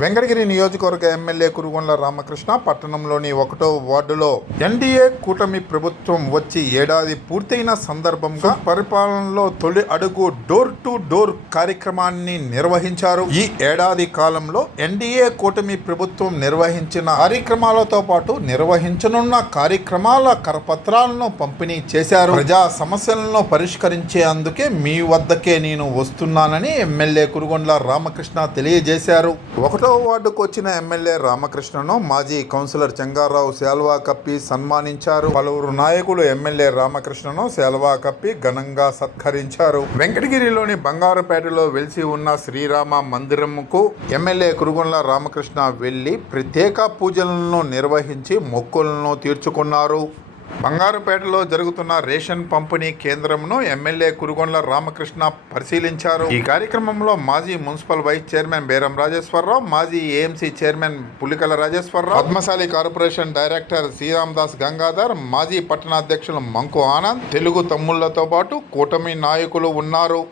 Venkatagiri నియోజకవర్గ MLA Kurugondla Ramakrishna పట్టణంలోని ఒకటో వార్డులో ఎన్డీఏ కూటమి ప్రభుత్వం వచ్చి ఏడాది పూర్తయిన సందర్భంగా పరిపాలనలో తొలి అడుగు డోర్ టు డోర్ కార్యక్రమాన్ని నిర్వహించారు. ఈ ఏడాది కాలంలో ఎన్డీఏ కూటమి ప్రభుత్వం నిర్వహించిన కార్యక్రమాలతో పాటు నిర్వహించనున్న కార్యక్రమాల కరపత్రాలను పంపిణీ చేశారు. ప్రజా సమస్యలను పరిష్కరించే అందుకే మీ వద్దకే నేను వస్తున్నానని ఎమ్మెల్యే కురుగొండ్ల రామకృష్ణ తెలియజేశారు. ఒకటో వార్డుకు వచ్చిన ఎమ్మెల్యే రామకృష్ణను మాజీ కౌన్సిలర్ చెంగారావు శాల్వా కప్పి సన్మానించారు. పలువురు నాయకులు ఎమ్మెల్యే రామకృష్ణను శాల్వా కప్పి ఘనంగా సత్కరించారు. వెంకటగిరిలోని బంగారుపేటలో వెలిసి ఉన్న శ్రీరామ మందిరంకు ఎమ్మెల్యే కురుగుండ్ల రామకృష్ణ వెళ్ళి ప్రత్యేక పూజలను నిర్వహించి మొక్కులను తీర్చుకున్నారు. బంగారుపేటలో జరుగుతున్న రేషన్ పంపిణీ కేంద్రంను ఎమ్మెల్యే కురుగొండ్ల రామకృష్ణ పరిశీలించారు. ఈ కార్యక్రమంలో మాజీ municipal vice chairman Beram Rajeswara Rao మాజీ AMC chairman Pulikala Rajeshwararao Padmasali corporation director Sriram Das Gangadhar మాజీ పట్టణాధ్యక్షులు మంకు ఆనంద్ తెలుగు తమ్ముళ్ళతో పాటు కూటమి నాయకులు ఉన్నారు.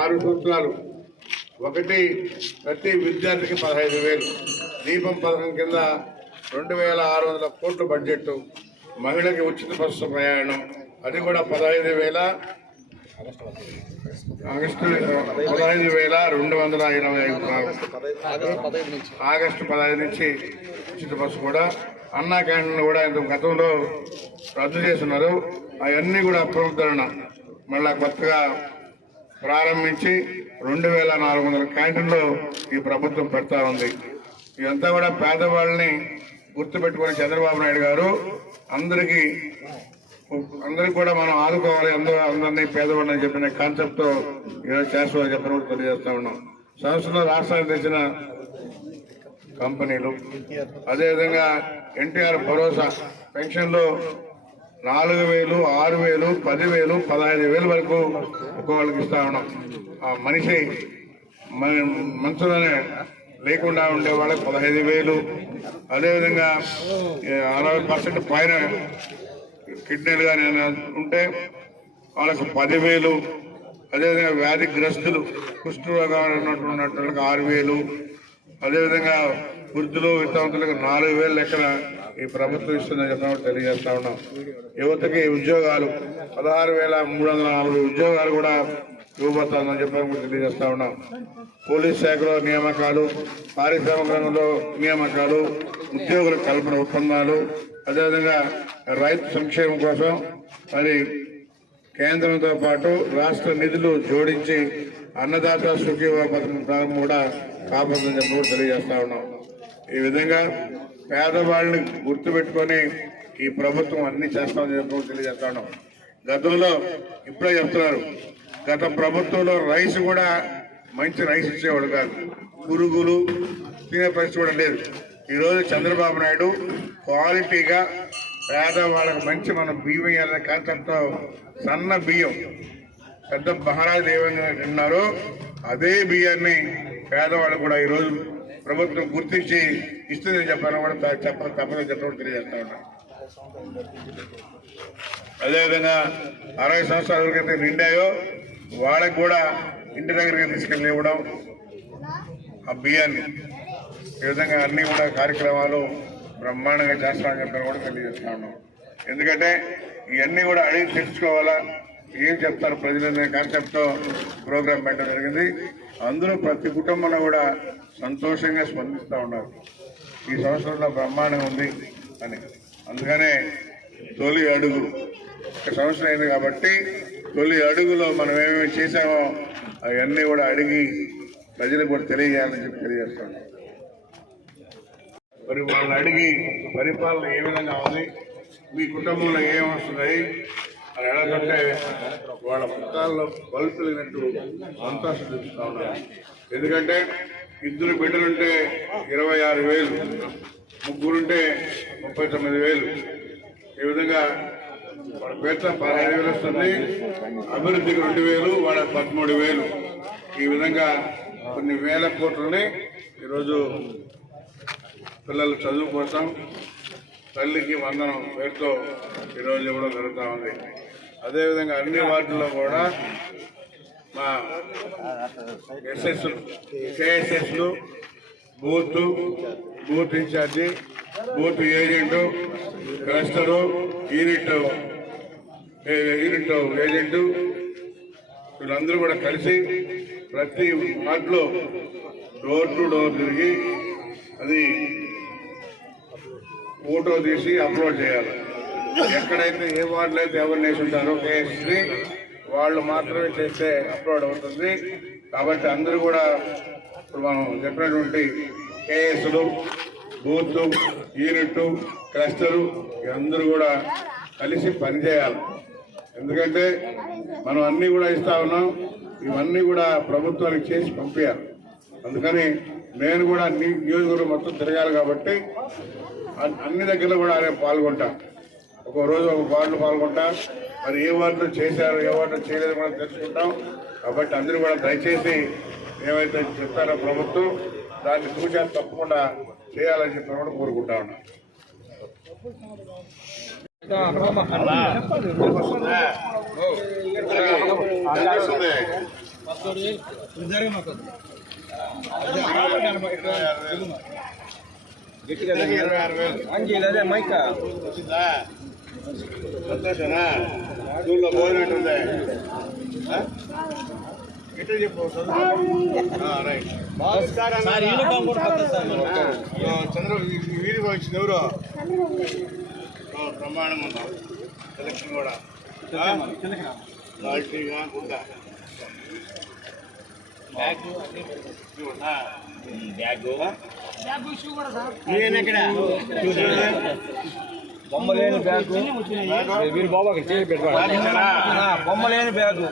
ఆరు సూత్రాలు ఒకటి ప్రతి విద్యార్థికి పదహైదు వేలు. దీపం పథకం కింద రెండు వేల ఆరు వందల కోట్ల బడ్జెట్ మహిళకి ఉచిత బస్సు ప్రయాణం. అది కూడా పదహైదు వేల ఆగస్టు పదహైదు వేల రెండు వందల ఇరవై ఐదు ఆగస్టు పదహైదు నుంచి ఉచిత బస్సు కూడా అన్నా క్యాంటీన్ కూడా ఇంత గతంలో రద్దు చేస్తున్నారు. అవన్నీ కూడా పునరుద్ధరణ. మళ్ళా కొత్తగా ప్రారంభించి రెండు వేల నాలుగు వందల క్యాంటీన్లు ఈ ప్రభుత్వం పెడతా ఉంది. ఇదంతా కూడా పేదవాళ్ళని గుర్తుపెట్టుకుని చంద్రబాబు నాయుడు గారు అందరికీ అందరికి కూడా మనం ఆదుకోవాలి అందరూ అందరినీ పేదవాళ్ళని చెప్పిన కాన్సెప్ట్తో ఈరోజు చేస్తామని చెప్పిన కూడా తెలియజేస్తా ఉన్నాం. సంస్థలో రాష్ట్రానికి తెచ్చిన కంపెనీలు అదేవిధంగా ఎన్టీఆర్ భరోసా పెన్షన్లో నాలుగు వేలు ఆరు వేలు పదివేలు పదహైదు వేలు వరకు ఒక్కొక్కరికి ఇస్తా ఉన్నాం. ఆ మనిషి మన లేకుండా ఉండే వాళ్ళకి పదహైదు వేలు. అదేవిధంగా అరవై పర్సెంట్ పైన కిడ్నీలు కానీ ఉంటే వాళ్ళకు పదివేలు. అదేవిధంగా వ్యాధిగ్రస్తులు కుష్ఠరోగాలు ఉన్నటువంటి ఆరు వేలు. అదేవిధంగా వృద్ధులు వితంతులకు నాలుగు వేల లెక్కన ఈ ప్రభుత్వం ఇస్తుందని చెప్పడం తెలియజేస్తా ఉన్నాం. యువతకి ఉద్యోగాలు పదహారు వేల మూడు వందల నలభై ఉద్యోగాలు కూడా ఇవ్వబోతుందని చెప్పి కూడా తెలియజేస్తా ఉన్నాం. పోలీస్ శాఖలో నియామకాలు పారిశ్రామిక రంగంలో నియామకాలు ఉద్యోగుల కల్పన ఒప్పందాలు అదేవిధంగా రైతు సంక్షేమం కోసం మరి కేంద్రంతో పాటు రాష్ట్ర నిధులు జోడించి అన్నదాత సుఖీవ పథకం ప్రారంభం కూడా కాపాడుతుందని చెప్పి కూడా తెలియజేస్తా ఉన్నాం. ఈ విధంగా పేదవాళ్ళని గుర్తుపెట్టుకొని ఈ ప్రభుత్వం అన్ని చేస్తామని చెప్పి తెలియజేస్తా ఉన్నాం. గతంలో ఇప్పుడే చెప్తున్నారు. గత ప్రభుత్వంలో రైస్ కూడా మంచి రైస్ ఇచ్చేవాడు కాదు. పురుగులు తినే పరిస్థితి కూడా లేదు. ఈరోజు చంద్రబాబు నాయుడు క్వాలిటీగా పేదవాళ్ళకి మంచి మనం బియ్యం వేయాలనే కాన్సెప్ట్తో సన్న బియ్యం పెద్ద మహారాజు ఏమైనా ఉన్నారో అదే బియ్యాన్ని పేదవాళ్ళు కూడా ఈరోజు ప్రభుత్వం గుర్తించి ఇస్తుందని చెప్పాలని కూడా చెప్ప తప్పదని చెప్పడం తెలియజేస్తా ఉన్నాను అదేవిధంగా అరవై సంవత్సరాల క్రితం నిండాయో వాళ్ళకి కూడా ఇంటి దగ్గరికి తీసుకెళ్ళి ఇవ్వడం ఆ బియ్యాన్ని ఈ విధంగా అన్నీ కూడా కార్యక్రమాలు బ్రహ్మాండంగా చేస్తామని చెప్పారు కూడా తెలియజేస్తా ఉన్నాం. ఎందుకంటే ఇవన్నీ కూడా అడిగి తెలుసుకోవాలా ఏం చెప్తారు ప్రజలనే కాన్సెప్ట్తో ప్రోగ్రామ్ పెట్టడం జరిగింది. అందరూ ప్రతి కుటుంబంలో కూడా సంతోషంగా స్పందిస్తూ ఉన్నారు. ఈ సంవత్సరంలో బ్రహ్మాండంగా ఉంది అని. అందుకనే తొలి అడుగు ఒక సంవత్సరం అయింది కాబట్టి తొలి అడుగులో మనం ఏమేమి చేశామో అవన్నీ కూడా అడిగి ప్రజలకు కూడా తెలియజేయాలని చెప్పి తెలియజేస్తాను మరి వాళ్ళని అడిగి పరిపాలన ఏ విధంగా ఉంది మీ కుటుంబంలో ఏమొస్తున్నాయి అని ఎలాగంటే వాళ్ళ పుస్తకాల్లో బల్పులినట్టు సంతోష చూపిస్తా ఉన్నారు ఎందుకంటే ఇద్దరు బిడ్డలుంటే ఇరవై ఆరు వేలు ముగ్గురుంటే ముప్పై తొమ్మిది వేలు. ఈ విధంగా వాళ్ళ పేరుతో పదహైదు వేలు వస్తుంది. అభివృద్ధికి రెండు వేలు వాడ పదమూడు వేలు. ఈ విధంగా కొన్ని వేల కోట్లని ఈరోజు పిల్లల చదువు కోసం తల్లికి వందనం పేరుతో ఈరోజు ఇవ్వడం జరుగుతూ ఉంది. అదేవిధంగా అన్ని వార్డుల్లో కూడా మా SS కేఎస్ఎస్లు booth booth incharge booth agent cluster unit unit agent వీళ్ళందరూ కూడా కలిసి ప్రతి వార్డులో డోర్ టు డోర్ తిరిగి అది ఫోటో తీసి అప్లోడ్ చేయాలి. ఎక్కడైతే ఏ వార్డులో అయితే ఎవరు వేసి ఉంటారో కేఎస్ని వాళ్ళు మాత్రమే చేస్తే అప్లోడ్ అవుతుంది. కాబట్టి అందరూ కూడా ఇప్పుడు మనం చెప్పినటువంటి కేఎస్లు బూత్ యూనిట్ క్లస్టరు అందరూ కూడా కలిసి పనిచేయాలి. ఎందుకంటే మనం అన్నీ కూడా ఇస్తా ఉన్నాం. ఇవన్నీ కూడా ప్రభుత్వానికి చేసి పంపించాలి అందుకని నేను కూడా అన్ని నియోజకవర్గం మొత్తం తిరగాలి కాబట్టి అన్ని దగ్గర కూడా నేను పాల్గొంటా. ఒక రోజు ఒక వార్డులో పాల్గొంటా. మరి ఏ వార్డు చేశారు ఏ వార్డు చేయలేదు కూడా తెలుసుకుంటాం. కాబట్టి అందరూ కూడా దయచేసి ఏవైతే చెప్తారో ప్రభుత్వం దాన్ని సూచన తప్పకుండా చేయాలని చెప్పి కూడా కోరుకుంటా ఉన్నా సంతోషనా స్కూల్లో భోజనం ఉందా ఎట్లా చెప్పు రైట్ చంద్ర వీధి వచ్చింది ఎవరు ప్రమాణం ఉన్నాం సెలక్షన్ కూడా. క్వాలిటీగా ఉందా? బొమ్మలేని బ్యాగు. వీరు బాబాకి చేయి పెట్టాడు బొమ్మలేని బ్యాగు.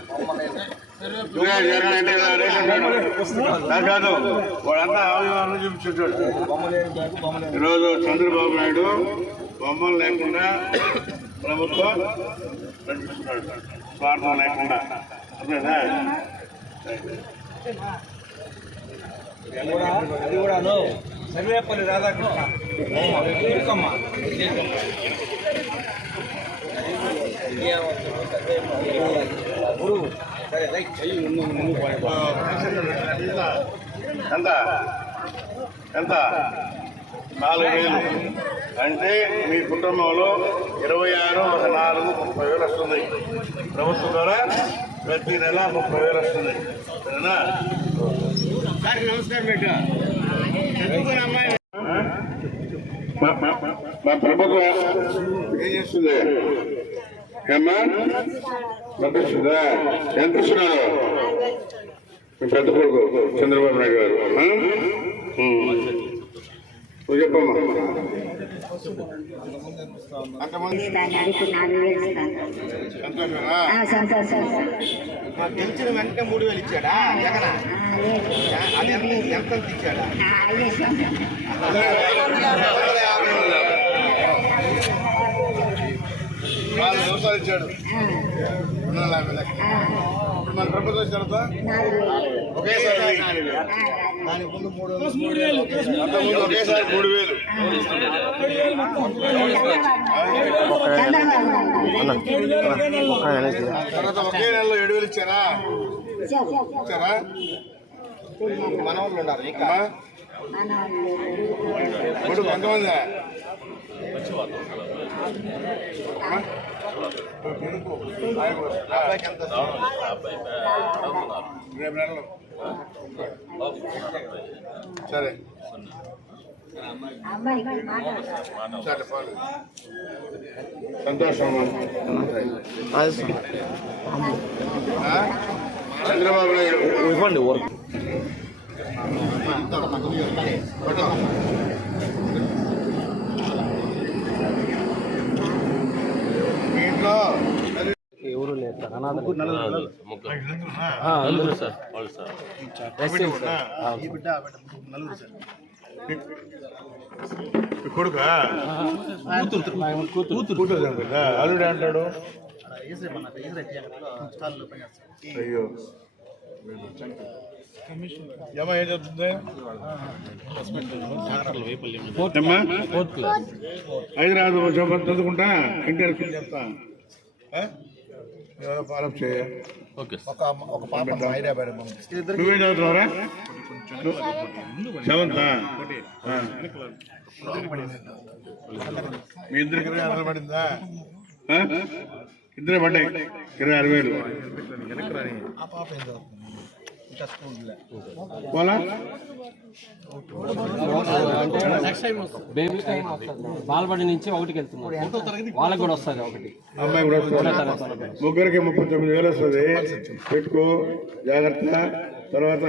కాదు వాడంతా అవయవాలను చూపించుంటాడు బొమ్మలేని బ్యాగు బొమ్మలేని ఈరోజు చంద్రబాబు నాయుడు బొమ్మలు లేకుండా ప్రభుత్వం నడిపిస్తున్నాడు స్వార్థం లేకుండా. అర్థమైందా? అది కూడా సర్వేపల్లి రాధాకృష్ణ. గురువు సరే రైట్ చెయ్యి ఎంత? ఎంత? నాలుగు వేలు. అంటే మీ కుటుంబంలో ఇరవై ఆరు ఒక నాలుగు ముప్పై వేలు వస్తుంది. ప్రభుత్వం ద్వారా ప్రతి నెల ముప్పై వేలు వస్తుంది. సరేనా? నమస్కారం బిడ్డ మా- ప్రభుత్వం ఏం చేస్తుంది? ఏమ్మా? పంపిస్తుందా? ఎంత ఇస్తున్నారు మీ పెద్ద కొడుకు చంద్రబాబు నాయుడు గారు గెలిచిన వెంటనే మూడు వేలు ఇచ్చాడా జగన్ అది ఎంత ఎంత ఇచ్చాడా నాలుగు నిమిషాలు ఇచ్చాడు రెండు వందల యాభై లక్షలు. ఇప్పుడు ప్రభుత్వం ఇచ్చిన తర్వాత నాలుగు వేలు. ఒకేసారి ఒకేసారి మూడు వేలు. తర్వాత ఒకే నెలలో ఏడు వేలు ఇచ్చారా? ఇచ్చారా? మనవాళ్ళు ఉన్నారు ఇంకా? అమ్మా కొడుకు సరే. సరే. సంతోషం? చంద్రబాబు నాయుడు ఇవ్వండి ఎవరు లేదు అనాథ కొడుకా? కూతురు. కూతురు. చనిపోయిందా? అల్లుడు అంటాడు? అయ్యో. ఏమా ఏం చెప్తుంది ఏమ్మా? హైదరాబాద్ చదువుకుంటా ఇంటర్ చెప్తా? ఫాలోఅప్ చేయ. ఓకే. ఒక ఒక పాప హైదరాబాద్ నువ్వేం చదువుతున్నావురా? సెవెంత్? మీ ఇద్దరికి ఇరవై ఆరు పడిందా? ఆ? ఇద్దరే పడ్డాయి. ఇరవై ఆరు వేలు బేబీ టైం వస్తుంది. బాలబడి నుంచి ఒకటికి వెళ్తున్నారు. వాళ్ళకి కూడా వస్తుంది ఒకటి. అమ్మాయి కూడా వస్తుంది. ముగ్గురికి ముప్పై తొమ్మిది వేలు వస్తుంది. పెట్టుకో జాగ్రత్త. తర్వాత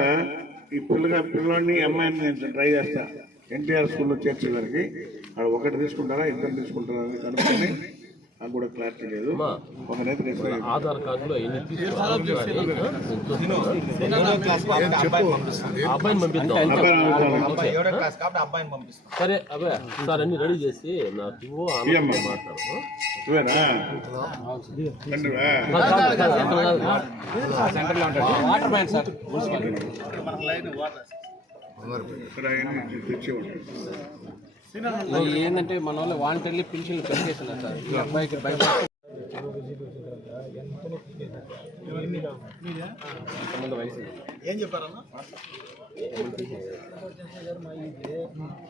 ఈ పిల్లగా పిల్లోడిని అమ్మాయిని నేను ట్రై చేస్తా. ఎన్టీఆర్ స్కూల్లో చేర్చేదానికి అక్కడ ఒకటి తీసుకుంటారా ఇద్దరు తీసుకుంటారా అని కనుక్కొని నాకు కూడా క్లారిటీ లేదు. ఆధార్ కార్డులో అబ్బాయిని సరే అబ్బాయి సార్ అన్ని రెడీ చేసి నాకు? వాటర్ సార్ తెచ్చి ఉంటాడు ఏంటంటే మన వాళ్ళు వాలంటీర్లీ పింఛన్లు పెంచేస్తున్నారు సార్. ఈ అబ్బాయికి భయపడి సంబంధ వయసు. ఏం చెప్పారన్నా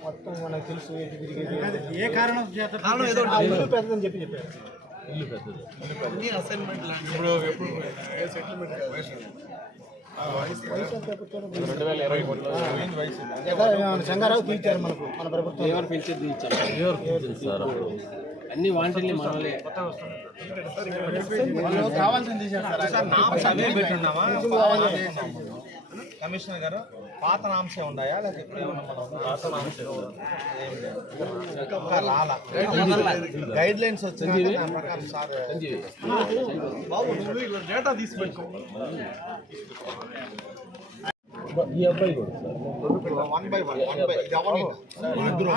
మొత్తం మనకు తెలుసు ఎటు తిరిగేది. ఏ కారణం చేత కారణం ఏదో ఇల్లు పెద్దదని చెప్పి చెప్పారు. ఇల్లు పెద్దది. అన్ని అసైన్మెంట్ ఇప్పుడు ఎప్పుడు సెటిల్మెంట్ సంగారావు తీర్చారు మనకు మన ప్రభుత్వం ఎవరు ఇచ్చారు అప్పుడు అన్ని వాలంటీర్లీ మన వాళ్ళే వాళ్ళు కావాల్సింది కమిషనర్ గారు పాత నామ్సే ఉన్నాయా లేకపోతే గైడ్ లైన్స్ వచ్చింది దాని ప్రకారం సార్. సంజీవి? బాబు నువ్వు ఇలా డేటా తీసి పెట్టుకో ఈ అబ్బాయి కూడా sir. One by one one by ఇది ఎవరు ఇద్దరు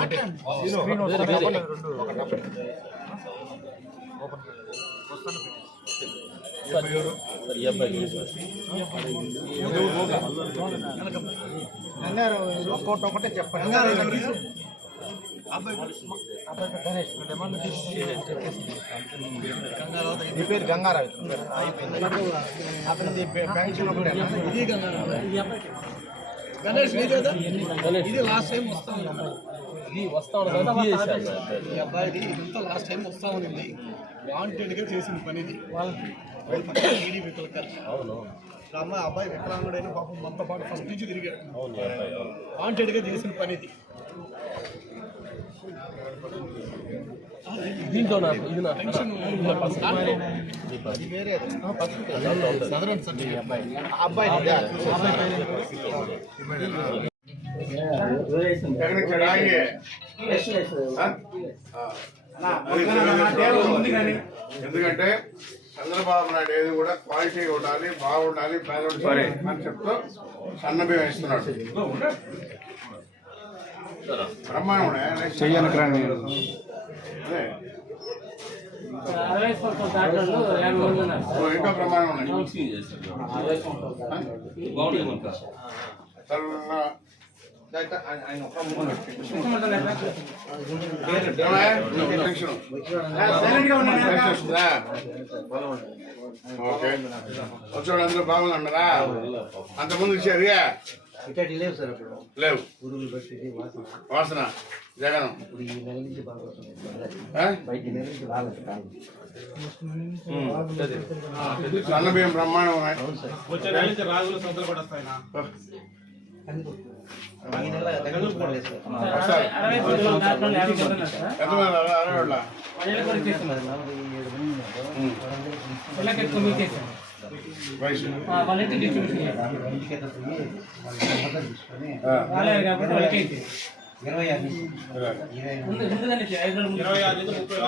ఒకటే ఒకటే చెప్పండి ఈ పేరు గంగారావు అతనిది పెన్షన్ ఇది గంగారావు గణేష్ ఇది లాస్ట్ టైం వస్తాను. ఈ అబ్బాయిది ఇదంతా లాస్ట్ టైం వస్తా ఉంది వాంటెడ్గా చేసిన పని ఇది ఈడీ వికలకర్ అవును. అమ్మాయి అబ్బాయి వికలాంగుడైన పాపం మనతో పాటు ఫస్ట్ నుంచి తిరిగాడు. అవును ఈ అబ్బాయి. అవును. వాంటెడ్గా చేసిన పని ఇది దీంట్లో నాకు ఇది. నా సార్ ఈ అబ్బాయి. ఎందుకంటే చంద్రబాబు నాయుడు ఏది కూడా క్వాలిటీ ఉండాలి బాగుండాలి బ్యాలెన్స్ అని చెప్తూ సన్న బియ్యం ఇస్తున్నాడు బ్రహ్మాండం అదే ఇంకా ప్రమాణం ఉన్నాయి చల్ల ఓకే వచ్చాడు అందరూ బాగున్నారా అంతకుముందు ఇచ్చారుగా ఇట్లాంటివి లేవు సార్ ఇప్పుడు లేవు పురుగులు పట్టి వాసన వాసన జగనం ఇప్పుడు ఈ నెల నుంచి బాగా వస్తుంది ఆ? బయట ఈ నెల నుంచి బాగా వస్తుంది సన్న బియ్యం బ్రహ్మాండం ఉన్నాయి అరవై అరవై వాళ్ళ? మొదలు తీసుకొని ఆ. ఇరవై ఆరు ఇరవై. నుంచి ముప్పై